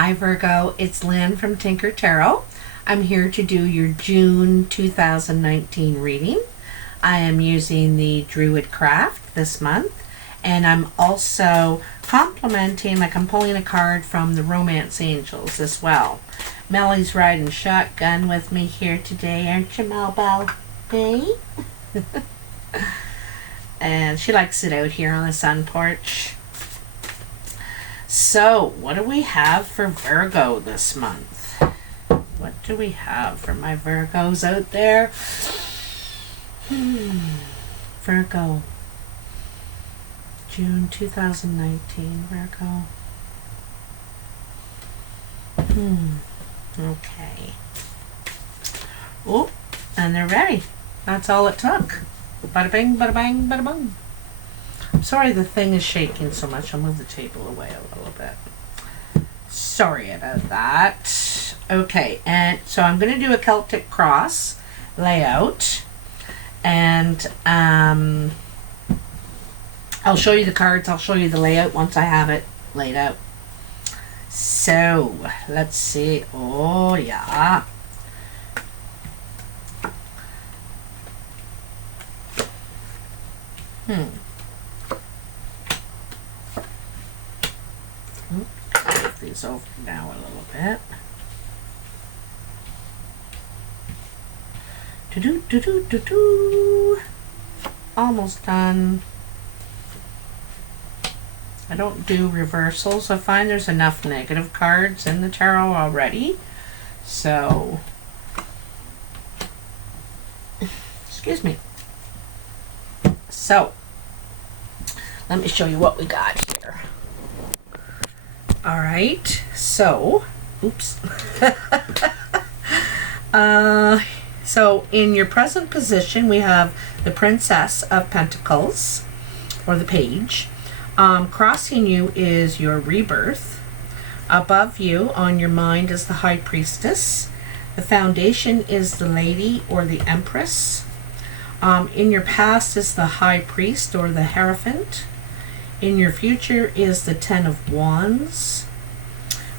Hi Virgo, it's Lynn from Tinker Tarot. I'm here to do your June 2019 reading. I am using the Druid craft this month, and I'm also complementing, I'm pulling a card from the Romance Angels as well. Melly's riding shotgun with me here today, aren't you, Melbell? Hey? And she likes it out here on the sun porch. So, what do we have for Virgo this month? What do we have for my Virgos out there? Virgo. June 2019, Virgo. Okay. Oh, and they're ready. That's all it took. Bada bing, bada bang, bada boom. I'm sorry the thing is shaking so much. I'll move the table away a little bit. Sorry about that. Okay, and so I'm going to do a Celtic cross layout. And I'll show you the cards. I'll show you the layout once I have it laid out. So, let's see. Oh, yeah. Move these over now a little bit. Almost done. I don't do reversals. I find there's enough negative cards in the tarot already. So, excuse me. So, let me show you what we got here. Alright, so, oops. So, in your present position, we have the Princess of Pentacles, or the Page. Crossing you is your Rebirth. Above you, on your mind, is the High Priestess. The Foundation is the Lady, or the Empress. In your past is the High Priest, or the Hierophant. In your future is the Ten of Wands.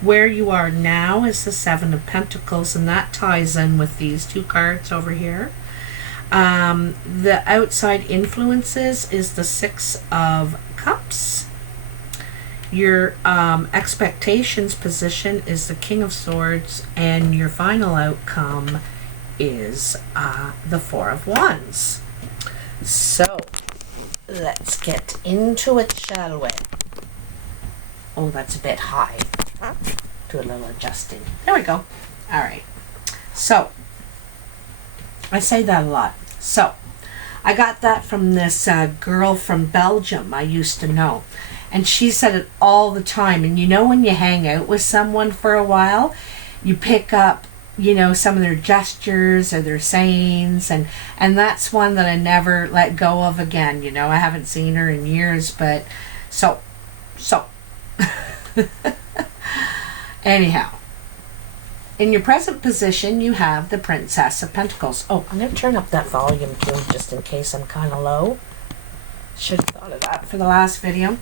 Where you are now is the Seven of Pentacles, and that ties in with these two cards over here. The outside influences is the Six of Cups. Your expectations position is the King of Swords, and your final outcome is the Four of Wands. So, let's get into it, shall we? Oh, that's a bit high. Do a little adjusting. There we go. All right. So, I say that a lot. So, I got that from this girl from Belgium I used to know. And she said it all the time. And you know when you hang out with someone for a while, you pick up, you know, some of their gestures or their sayings. And that's one that I never let go of again. You know, I haven't seen her in years. But, so. Anyhow, in your present position, you have the Princess of Pentacles. Oh, I'm going to turn up that volume too, just in case I'm kind of low. Should have thought of that for the last video.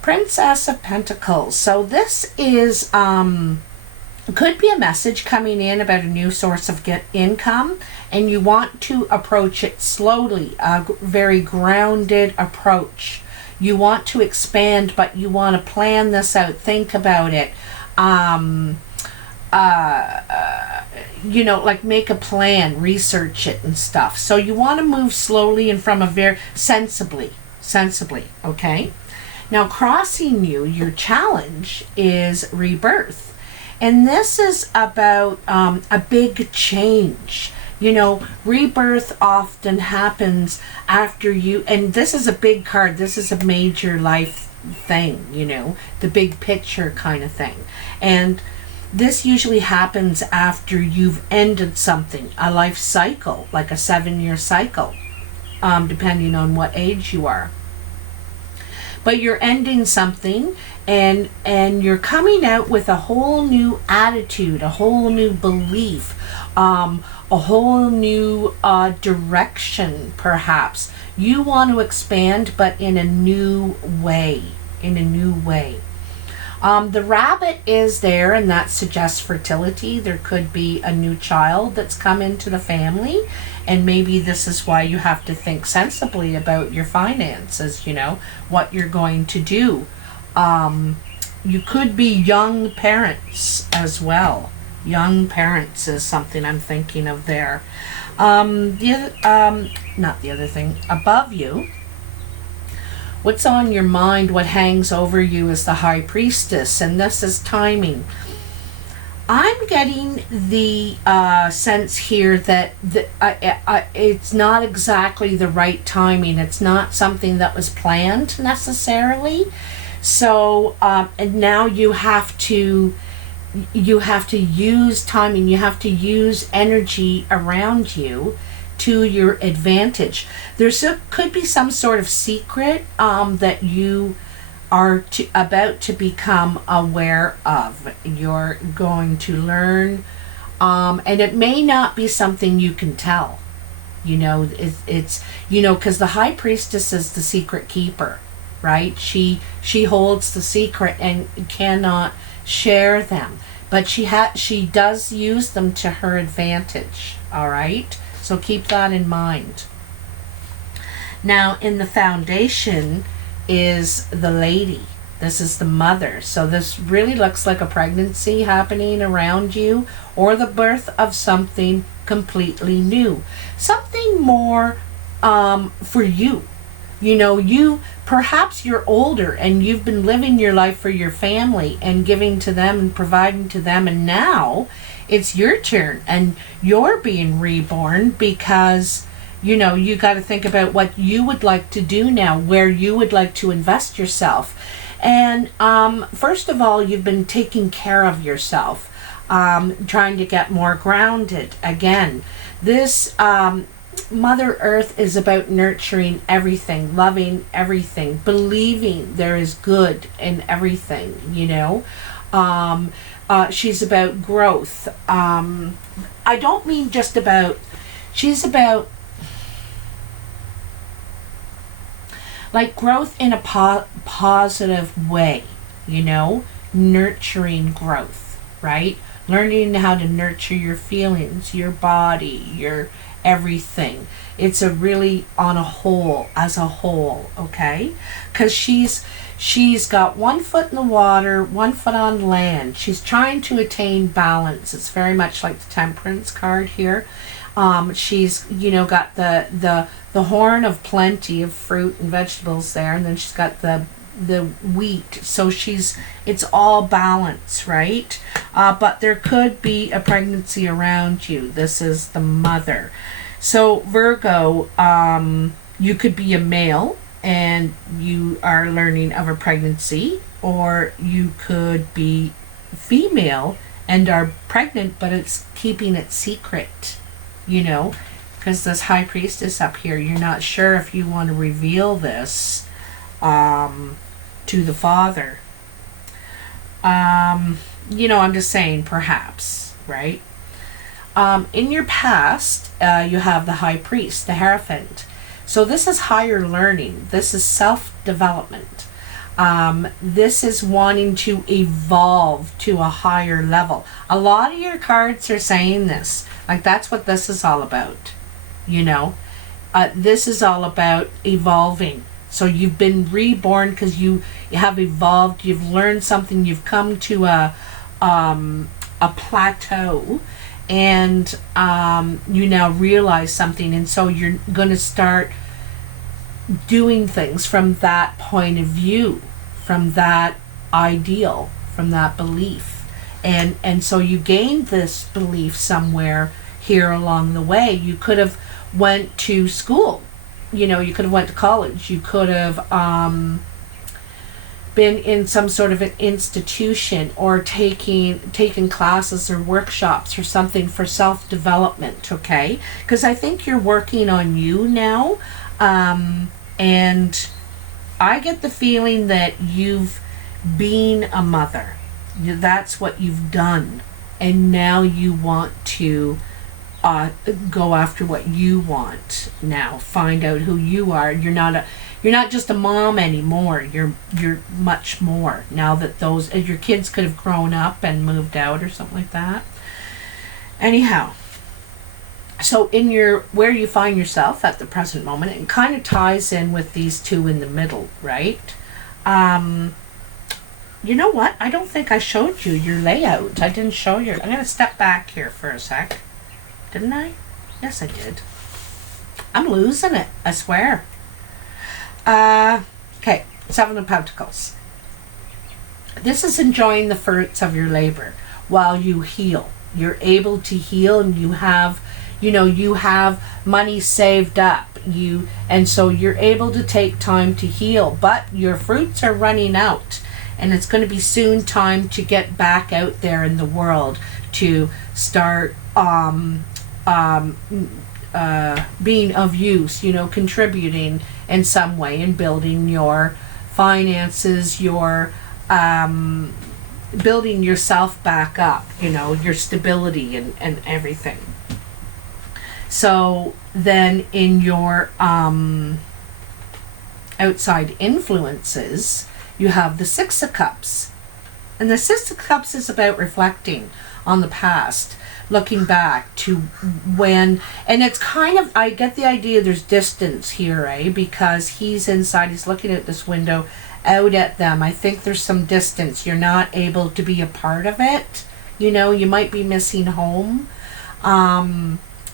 Princess of Pentacles. So this is, could be a message coming in about a new source of income, and you want to approach it slowly, a very grounded approach. You want to expand, but you want to plan this out, think about it. You know, like make a plan, research it and stuff. So you want to move slowly and from a very sensibly, okay? Now crossing you, your challenge is rebirth. And this is about a big change. You know, rebirth often happens after you, and this is a big card. This is a major life thing, you know, the big picture kind of thing. And this usually happens after you've ended something, a life cycle, like a 7-year cycle, depending on what age you are. But you're ending something, and you're coming out with a whole new attitude, a whole new belief, a whole new direction, perhaps. You want to expand, but in a new way. The rabbit is there, and that suggests fertility. There could be a new child that's come into the family, and maybe this is why you have to think sensibly about your finances, you know, what you're going to do. You could be young parents as well. Young parents is something I'm thinking of there. Not the other thing, above you, what's on your mind, what hangs over you is the High Priestess, and this is timing. I'm getting the sense here that it's not exactly the right timing. It's not something that was planned necessarily. So, and now you have to use timing. You have to use energy around you to your advantage. Could be some sort of secret that you are about to become aware of. You're going to learn, and it may not be something you can tell. You know, it's you know, because the High Priestess is the secret keeper, right? She holds the secret and cannot share them, but she does use them to her advantage. All right. So keep that in mind. Now, in the foundation is the lady. This is the mother. So this really looks like a pregnancy happening around you, or the birth of something completely new. Something more for you. You know, perhaps you're older and you've been living your life for your family and giving to them and providing to them, and now it's your turn and you're being reborn, because you know you got to think about what you would like to do now, where you would like to invest yourself. And first of all, you've been taking care of yourself, trying to get more grounded again. This Mother Earth is about nurturing everything, loving everything, believing there is good in everything, you know. She's about growth. I don't mean just about, she's about like growth in a positive way, you know, nurturing growth, right? Learning how to nurture your feelings, your body, your everything. It's a really as a whole, okay? Because she's got one foot in the water, one foot on land. She's trying to attain balance. It's very much like the Temperance card here. She's, you know, got the horn of plenty of fruit and vegetables there, and then she's got the wheat. So it's all balance, right? But there could be a pregnancy around you. This is the mother. So Virgo, you could be a male and you are learning of a pregnancy, or you could be female and are pregnant, but it's keeping it secret, you know, because this High Priestess up here, you're not sure if you want to reveal this to the father. You know, I'm just saying, perhaps, right? In your past, you have the High Priest, the Hierophant. So this is higher learning. This is self-development. This is wanting to evolve to a higher level. A lot of your cards are saying this. Like, that's what this is all about. You know, this is all about evolving. So you've been reborn because you have evolved. You've learned something. You've come to a plateau, and you now realize something. And so you're going to start doing things from that point of view, from that ideal, from that belief. And so you gained this belief somewhere here along the way. You could have went to school, you know, you could have went to college, you could have been in some sort of an institution, or taking classes or workshops or something for self-development, okay? Because I think you're working on you now, and I get the feeling that you've been a mother. That's what you've done, and now you want to go after what you want now. Find out who you are. You're not you're not just a mom anymore. You're much more now that those your kids could have grown up and moved out or something like that. Anyhow, so in your where you find yourself at the present moment, it kind of ties in with these two in the middle, right? You know what? I don't think I showed you your layout. I didn't show you. I'm gonna step back here for a sec. Didn't I? Yes, I did. I'm losing it, I swear. Okay, Seven of Pentacles. This is enjoying the fruits of your labor while you heal. You're able to heal, and you have money saved up. And so you're able to take time to heal, but your fruits are running out, and it's going to be soon time to get back out there in the world to start being of use, contributing in some way and building your finances, your building yourself back up, your stability and everything. So then in your outside influences, you have the Six of Cups. And the Six of Cups is about reflecting on the past, looking back to when, and it's kind of, I get the idea there's distance here, because he's inside, he's looking at this window out at them. I think there's some distance. You're not able to be a part of it. You might be missing home.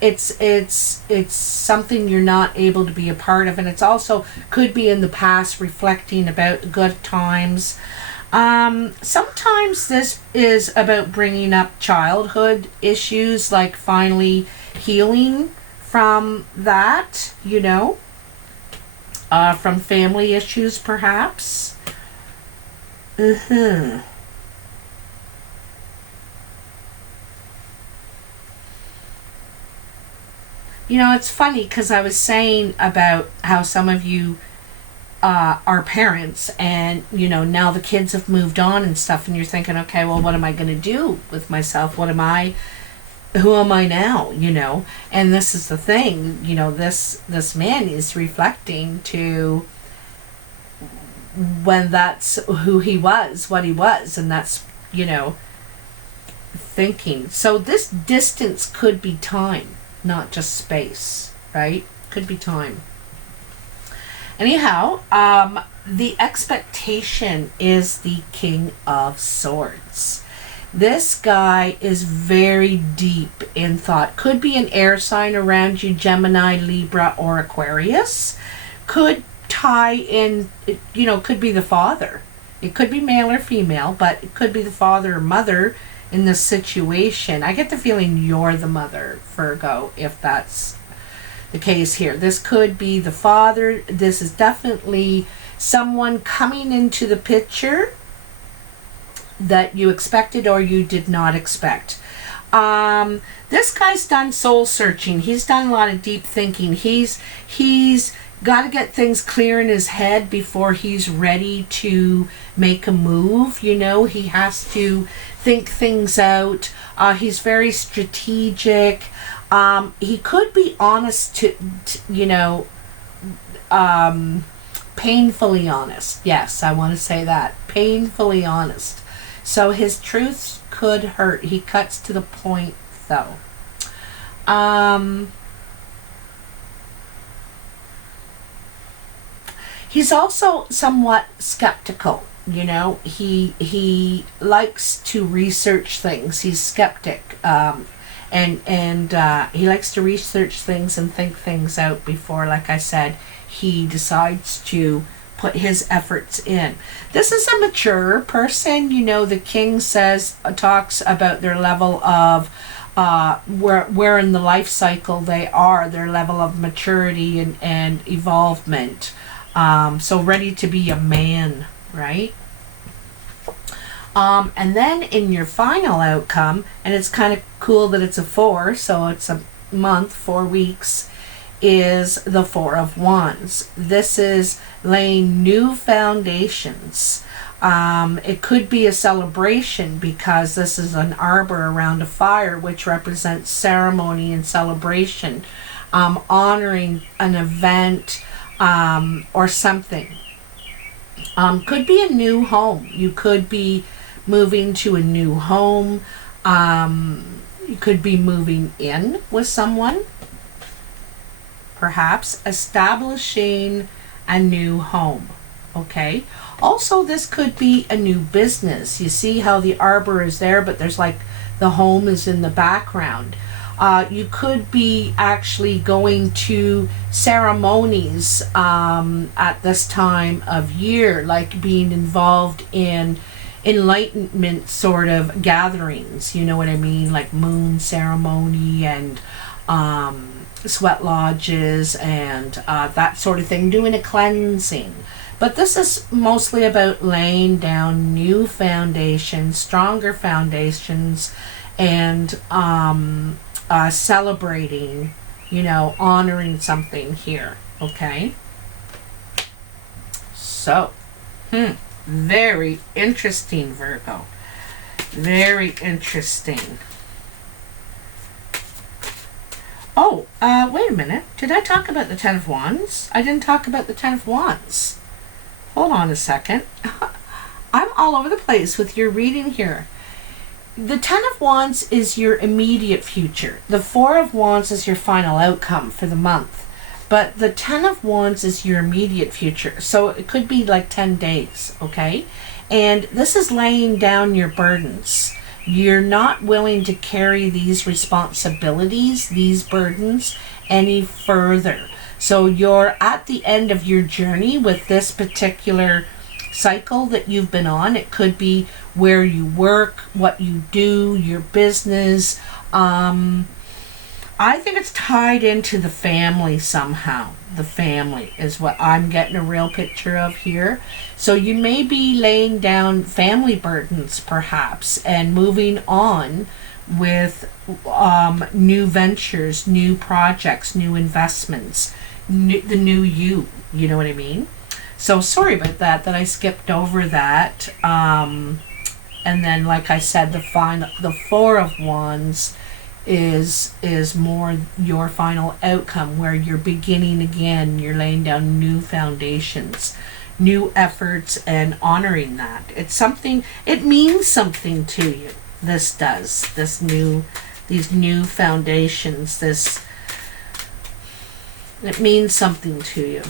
It's something you're not able to be a part of, and it's also could be in the past, reflecting about the good times. Sometimes this is about bringing up childhood issues, like finally healing from that, from family issues perhaps. It's funny because I was saying about how some of you are parents, and now the kids have moved on and stuff, and you're thinking, okay, well, what am I going to do with myself? Who am I now? And this is the thing, this man is reflecting to when that's who he was, what he was, and that's thinking. So this distance could be time, not just space, right? Could be time. Anyhow, the expectation is the King of Swords. This guy is very deep in thought. Could be an air sign around you, Gemini, Libra, or Aquarius. Could tie in, could be the father. It could be male or female, but it could be the father or mother in this situation. I get the feeling you're the mother, Virgo, if that's the case here. This could be the father. This is definitely someone coming into the picture that you expected or you did not expect. This guy's done soul searching. He's done a lot of deep thinking. He's got to get things clear in his head before he's ready to make a move. He has to think things out. He's very strategic. He could be honest painfully honest. Yes, I want to say that. Painfully honest. So his truths could hurt. He cuts to the point, though. He's also somewhat skeptical. He likes to research things. He's skeptic. And he likes to research things and think things out before, like I said, he decides to put his efforts in. This is a mature person. The king talks about their level of where in the life cycle they are, their level of maturity and evolvement. So ready to be a man, right? And then in your final outcome, and it's kind of cool that it's a 4, so it's a month, 4 weeks, is the Four of Wands. This is laying new foundations. It could be a celebration because this is an arbor around a fire, which represents ceremony and celebration, honoring an event, or something. Could be a new home. You could be moving to a new home. You could be moving in with someone. Perhaps establishing a new home. Okay. Also, this could be a new business. You see how the arbor is there, but there's like the home is in the background. You could be actually going to ceremonies at this time of year, like being involved in enlightenment sort of gatherings. You know what I mean? Like moon ceremony and sweat lodges and that sort of thing, doing a cleansing. But this is mostly about laying down new foundations, stronger foundations, and celebrating, you know, honoring something here. Okay? So, very interesting, Virgo. Very interesting. Oh, wait a minute. Did I talk about the Ten of Wands? I didn't talk about the Ten of Wands. Hold on a second. I'm all over the place with your reading here. The Ten of Wands is your immediate future. The Four of Wands is your final outcome for the month. But the Ten of Wands is your immediate future. So it could be like 10 days, okay? And this is laying down your burdens. You're not willing to carry these responsibilities, these burdens, any further. So you're at the end of your journey with this particular cycle that you've been on. It could be where you work, what you do, your business. I think it's tied into the family somehow. The family is what I'm getting a real picture of here. So you may be laying down family burdens perhaps and moving on with new ventures, new projects, new investments, the new you know what I mean? So sorry about that I skipped over that. And then, like I said, the Four of Wands is more your final outcome, where you're beginning again, you're laying down new foundations, new efforts, and honoring that. It's something, it means something to you. This does. These new foundations, it means something to you.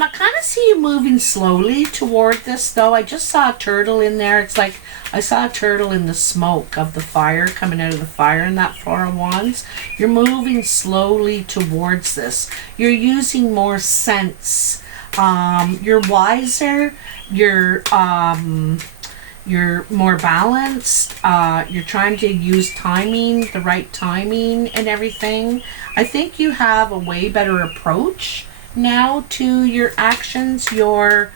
I kind of see you moving slowly toward this, though. I just saw a turtle in there. It's like I saw a turtle in the smoke of the fire, coming out of the fire in that Four of Wands. You're moving slowly towards this. You're using more sense. You're wiser. You're more balanced. You're trying to use timing, the right timing and everything. I think you have a way better approach now to your actions, your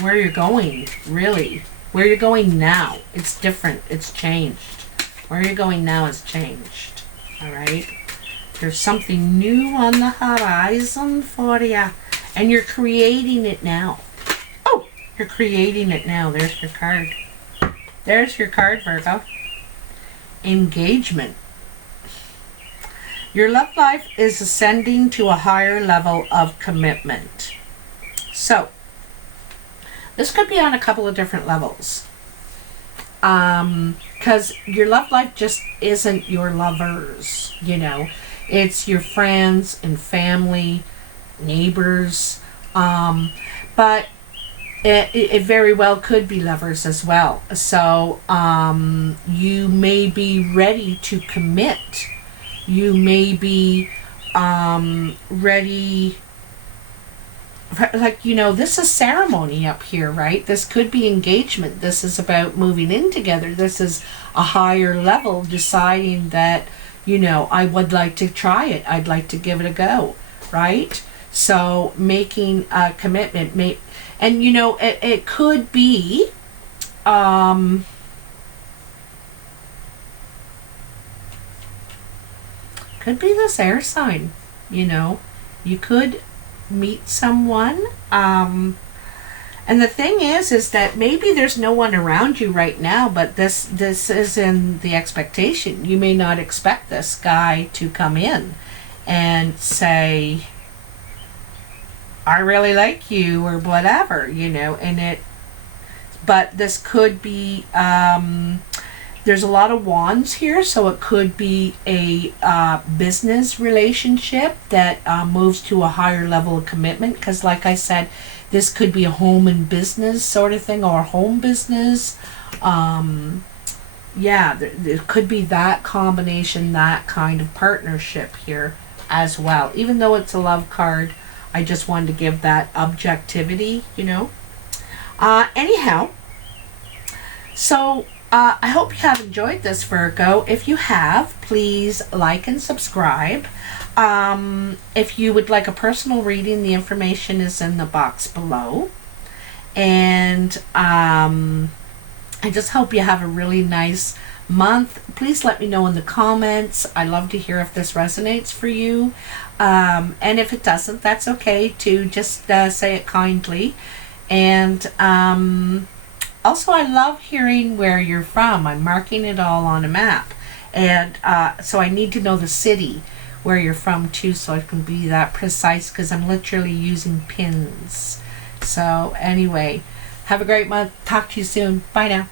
where you're going, really. Where you're going now, it's different, it's changed. Where you're going now has changed. Alright? There's something new on the horizon for you. And you're creating it now. Oh, you're creating it now. There's your card. There's your card, Virgo. Engagement. Your love life is ascending to a higher level of commitment. So, this could be on a couple of different levels. Because your love life just isn't your lovers, you know. It's your friends and family, neighbors. But it very well could be lovers as well. So you may be ready to commit. You may be ready, like, you know, this is ceremony up here, right? This could be engagement. This is about moving in together. This is a higher level, deciding that, you know, I would like to try it. I'd like to give it a go, right? So making a commitment, and you know, it could be, could be this air sign, you know. You could meet someone. And the thing is that maybe there's no one around you right now, but this is in the expectation. You may not expect this guy to come in and say, I really like you, or whatever, you know, but this could be, there's a lot of wands here, so it could be a business relationship that moves to a higher level of commitment, because like I said, this could be a home and business sort of thing, or a home business. Yeah, there could be that combination, that kind of partnership here as well. Even though it's a love card, I just wanted to give that objectivity, you know. Anyhow, so I hope you have enjoyed this, Virgo. If you have, please like and subscribe. If you would like a personal reading, the information is in the box below. And I just hope you have a really nice month. Please let me know in the comments. I love to hear if this resonates for you. And if it doesn't, that's okay too. Just say it kindly. And also, I love hearing where you're from. I'm marking it all on a map. And so I need to know the city where you're from too, so I can be that precise, because I'm literally using pins. So anyway, have a great month. Talk to you soon. Bye now.